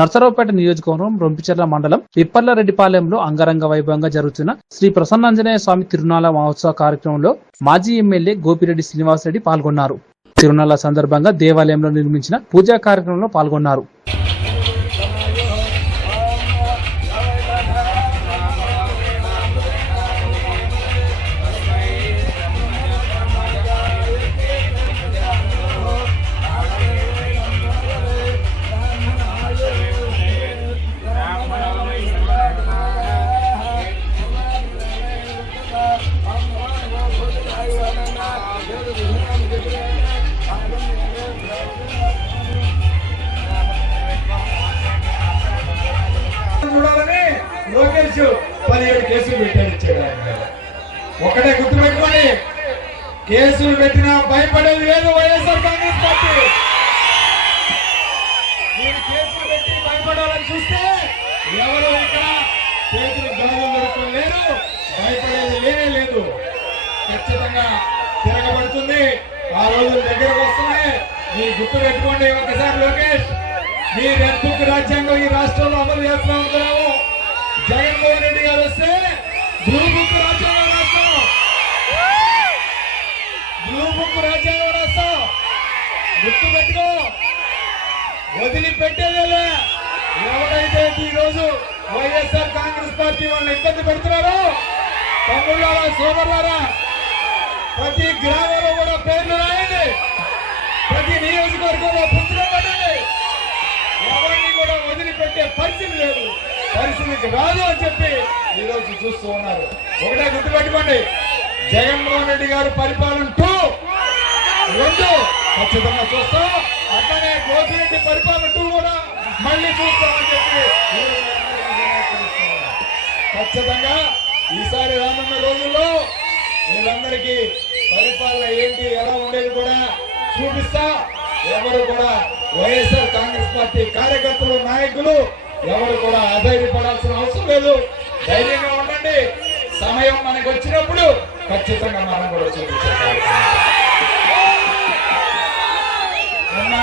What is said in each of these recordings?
నర్సరావుపేట నియోజకవర్గం రొంపిచెర్ల మండలం పిప్పర్లరెడ్డిపాలెంలో అంగరంగ వైభవంగా జరుగుతున్న శ్రీ ప్రసన్నాంజనేయ స్వామి తిరునాళ మహోత్సవ కార్యక్రమంలో మాజీ ఎమ్మెల్యే గోపిరెడ్డి శ్రీనివాసరెడ్డి పాల్గొన్నారు. తిరునాళ సందర్భంగా దేవాలయంలో నిర్మించిన పూజా కార్యక్రమంలో పాల్గొన్నారు. పదిహేడు కేసులు పెట్టారు ఇచ్చాడు గుర్తు మీద. ఒకటే గుర్తుపెట్టుకోండి. కేసులు పెట్టినా భయపడేది లేదు వైఎస్ఆర్ కాంగ్రెస్ పార్టీ. మీరు కేసులు పెట్టి భయపడాలని చూస్తే ఎవరు ఇక్కడ చేతులు గాజులు దొరుకుతూ భయపడేది లేనే లేదు. ఖచ్చితంగా తిరగబడుతుంది. ఆ రోజులు దగ్గరకు వస్తున్నాయి. మీ గుర్తు పెట్టుకోండి ఒకసారి లోకేష్. మీ రెడ్ బుక్ రాజ్యాంగం ఈ రాష్ట్రంలో అమలు చేస్తా జగన్మోహన్ రెడ్డి బ్లూ బుక్ రాజ్యాంగం రాస్తాం బ్లూ బుక్ రాజ్యాంగం రాస్తాం గుర్తు పెట్టుకో. వదిలిపెట్టేదేలే. ఎవరైతే ఈ రోజు వైఎస్ఆర్ కాంగ్రెస్ పార్టీ వాళ్ళని ఇబ్బంది పెడుతున్నారో తమ్ముళ్ళారా సోదరులారా ప్రతి గ్రామంలో కూడా పేర్లు రాయండి. ప్రతి నియోజకవర్గంలో పుస్తకం పట్టండి. ఎవరిని కూడా వదిలిపెట్టే పరిస్థితి లేదు. పరిస్థితికి రాదు అని చెప్పి ఈరోజు రోజు చూస్తూ ఉన్నారు. ఒకటే గుర్తుపెట్టుకోండి. జగన్మోహన్ రెడ్డి గారు పరిపాలన టూ. రెండు. ఖచ్చితంగా చూస్తాం. అట్లనే గోపిరెడ్డి పరిపాలన టూ కూడా మళ్ళీ చూస్తామని చెప్పి ఖచ్చితంగా ఈసారి రానున్న రోజుల్లో వీళ్ళందరికీ పరిపాలన ఏంటి ఎలా ఉండేది కూడా చూపిస్తా. ఎవరు కూడా వైఎస్ఆర్ కాంగ్రెస్ పార్టీ కార్యకర్తలు నాయకులు ఎవరు కూడా అధైర్యపడాల్సిన అవసరం లేదు. ధైర్యంగా ఉండండి. సమయం మనకు వచ్చినప్పుడు ఖచ్చితంగా మనం కూడా చూపించాలి మొన్న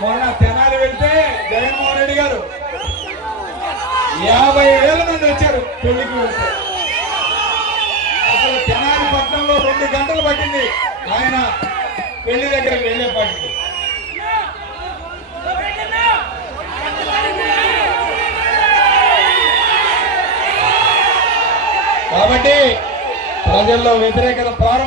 మొన్న తెనాలి వెళ్తే జగన్మోహన్ రెడ్డి గారు యాభై వేల మంది వచ్చారు పెళ్ళికి వెళ్తే. అసలు తెనాలి పట్టణంలో రెండు గంటలు పట్టింది. ఆయన పెళ్ళి దగ్గరికి పట్టింది కాబట్టి ప్రజల్లో వ్యతిరేకత ప్రారంభం